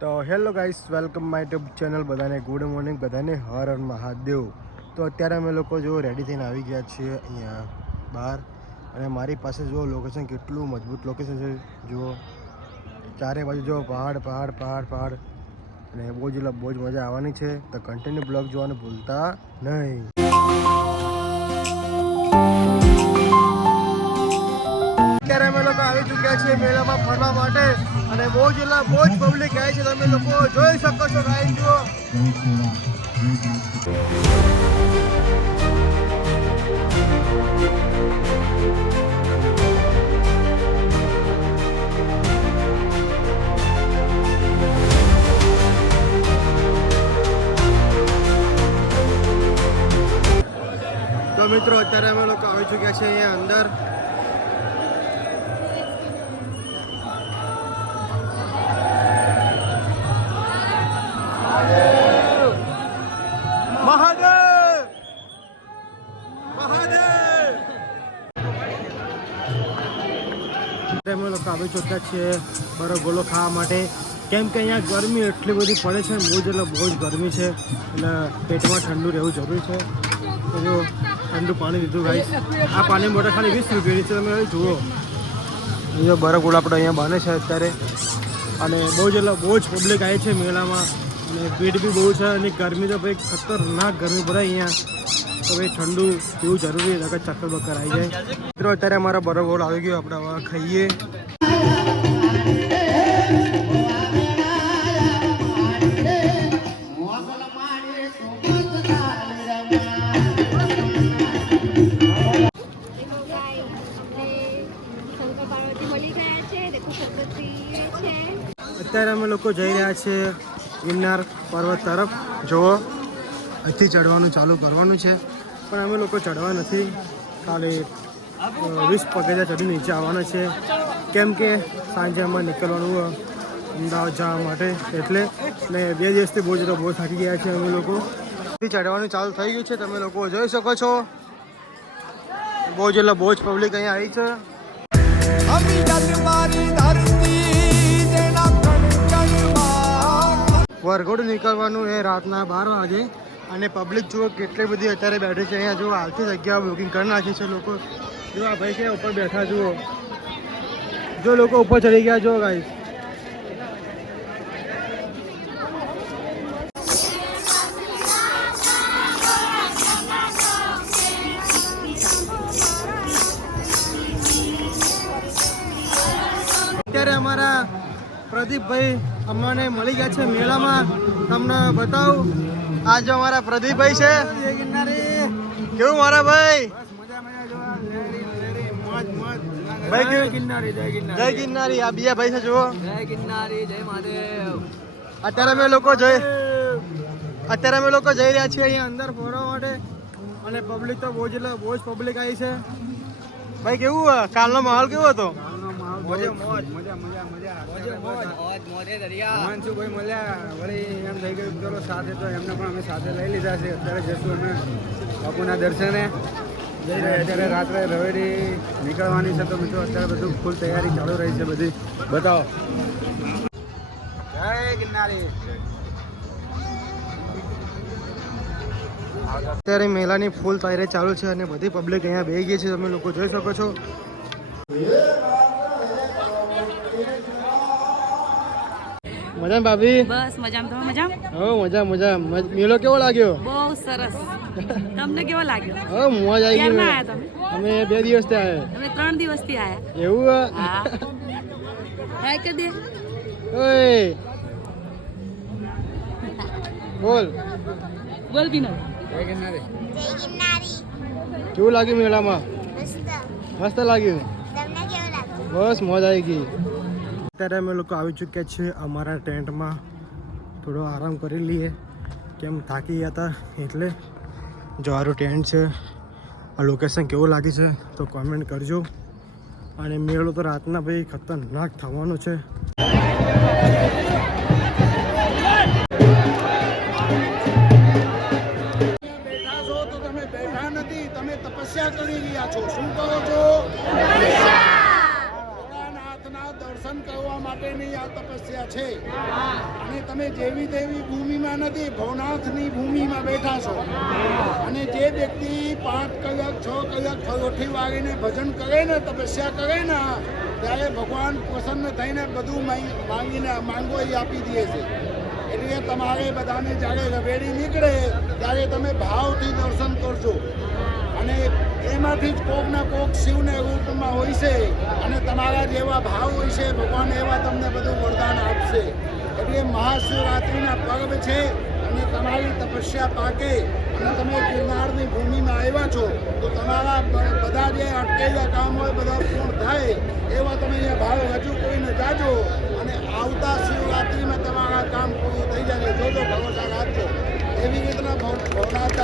તો hello guys, welcome my YouTube channel. બધાને good morning, બધાને હર હર મહાદેવ. તો અત્યારે અમે લોકો જો રેડી થઈને આવી ગયા છીએ અહીંયા બહાર, અને મારી પાસે જો લોકેશન કેટલું મજબૂત લોકેશન છે. જુઓ ચારે બાજુ જો પહાડ પહાડ પહાડ પહાડ, અને બહુ જ મજા આવવાની છે. તો કન્ટિન્યુ બ્લોગ જોવાનું ભૂલતા નહીં. અત્યારે અમે લોકો આવી ચૂક્યા છીએ મેળામાં ફરવા માટે, અને બહુ જ પબ્લિક આવે છે. તમે લોકો જોઈ શકો છો ગાઈસ. જુઓ તો મિત્રો, અત્યારે અમે લોકો આવી ચૂક્યા છીએ અહીંયા અંદર. અમે લોકો આવી ચૂક્યા છીએ બરફગોળો ખાવા માટે, કેમ કે અહીંયા ગરમી એટલી બધી પડે છે. બહુ જ ગરમી છે, એટલે પેટમાં ઠંડુ રહેવું જરૂરી છે. તો જો ઠંડુ પાણી લીધું ગાઈસ. આ પાણી બોટલ ખાલી 20 રૂપિયાની છે. તમે જુઓ જો બરફગોળો આપણે અહીંયા બને છે અત્યારે, અને બહુ જ પબ્લિક આવે છે મેળામાં, અને ભીડ બી બહુ છે. અને ગરમી તો ભાઈ ખતરનાક ગરમી પડે અહીંયા, તો ભાઈ ઠંડુ પીવું જરૂરી છે, ચક્કર બક્કર આવી જાય. મિત્રો અત્યારે અમારા બરફગોળો આવી ગયો, આપણે હવે ખાઈએ. અત્યારે અમે લોકો જઈ રહ્યા છીએ ગિરનાર પર્વત તરફ. જુઓ અહીંથી ચડવાનું ચાલુ કરવાનું છે, પણ અમે લોકો ચડવા નથી, ખાલી 20 પગથિયાં ચડી નીચે આવવાના છે, કેમ કે સાંજે અમારે નીકળવાનું અમદાવાદ જવા માટે. એટલે ને 2 દિવસથી બહુ થાકી ગયા છે અમે લોકો. ચડવાનું ચાલુ થઈ ગયું છે, તમે લોકો જોઈ શકો છો. બહુ જ પબ્લિક અહીંયા આવી છે. વરઘોડું નીકળવાનું એ રાતના 12 વાગે, અને પબ્લિક જુઓ કેટલી બધી અત્યારે બેઠી છે અહીંયા. જુઓ હાલથી જગ્યા બુકિંગ કરી નાખી છે લોકો. જો આ ભાઈ કે ઉપર બેઠા, જુઓ જો લોકો ઉપર ચડી ગયા. જો ગાઈસ અત્યારે અમારા પ્રદીપભાઈ અમને મળી ગયા છે મેળામાં. તમને બતાવું, આ જો અમારા પ્રદીપભાઈ છે. કેવું મારા ભાઈ? જય ગિરનારી. આ બીજા ભાઈ છે, જુઓ. જય ગિરનારી, જય મહાદેવ. અત્યારે અમે લોકો જઈ રહ્યા છીએ અહીંયા અંદર ફરવા માટે, અને પબ્લિક તો બહુ જ પબ્લિક આવી છે. ભાઈ કેવું કાલનો માહોલ કેવો હતો? હિમાંશુભાઈ મળ્યા, વળી એમ થઈ ગયું ચલો સાથે, તો એમને પણ અમે સાથે લઈ લીધા છે. અત્યારે જશું અમે બાપુના દર્શને. જઈ રહ્યા અત્યારે રાત્રે રવેડી નીકળવાની છે. તો મિત્રો અત્યારે બધું ફૂલ તૈયારી ચાલુ રહી છે બધી. બતાવો. જય ગિરનારી. અત્યારે મેળાની ફૂલ તૈયારી ચાલુ છે, અને બધી પબ્લિક અહીંયા બેસી ગઈ છે, તમે લોકો જોઈ શકો છો. મજા ભાભી? બસ મજામાં. તમે મજામાં? હો મજા. મેળો કેવો લાગ્યો? બહુ સરસ. તમને કેવો લાગ્યો? હો મોજ આવી ગઈ. ક્યારના આયા તમે? અમે 2 દિવસથી આવ્યા. અમે 3 દિવસથી આયા. એવું? હા. હાય કે દે. ઓય બોલ વિનોદ. જય ગિરનારી. કેવું લાગ્યું મેળામાં? મસ્ત લાગ્યું. બસ મોજ આવી ગઈ. અત્યારે અમે લોકો આવી ચૂક્યા છીએ અમારા ટેન્ટમાં. થોડો આરામ કરી લઈએ, કેમ થાકી ગયા હતા એટલે. જો સારું ટેન્ટ છે. આ લોકેશન કેવું લાગે છે તો કોમેન્ટ કરજો. અને મેળો તો રાતના ભાઈ ખતરનાક થવાનો છે. બેઠા છો તો તમે બેઠા નથી, તમે તપસ્યા કરી રહ્યા છો. શું કહો છો? ભોળાનાથના દર્શન કરવા માટેની આ તપસ્યા છે. અને અને તમે જેવી તેવી ભૂમિમાં નથી, ભવનાથની ભૂમિમાં બેઠા છો. અને જે વ્યક્તિ 5 કલાક 6 કલાક ફરોઠી વાળીને ભજન કરે ને, તપસ્યા કરે ને, ત્યારે ભગવાન પ્રસન્ન થઈને બધું માંગીને માંગો એ આપી દે છે. એટલે તમારે બધાને જ્યારે રવેડી નીકળે ત્યારે તમે ભાવથી દર્શન કરજો. અને એમાંથી જ કોક ના કોક શિવને રૂપમાં હોય છે, અને તમારા જેવા ભાવ હોય છે, ભગવાન એવા તમને બધું વરદાન આપશે. એટલે મહાશિવરાત્રિના પર્વ છે, અને તમારી તપસ્યા પાકે અને તમે ગિરનારની ભૂમિમાં આવ્યા છો, તો તમારા બધા જે અટકેલા કામ હોય બધા પૂર્ણ થાય એવા તમે અહીંયા ભાવ રજૂ કરીને જાજો. અને આવતા શિવરાત્રિમાં તમારા કામ પૂરું થઈ જાય. જોજો ભરોસા રાખજો. એવી રીતના ભવનાથ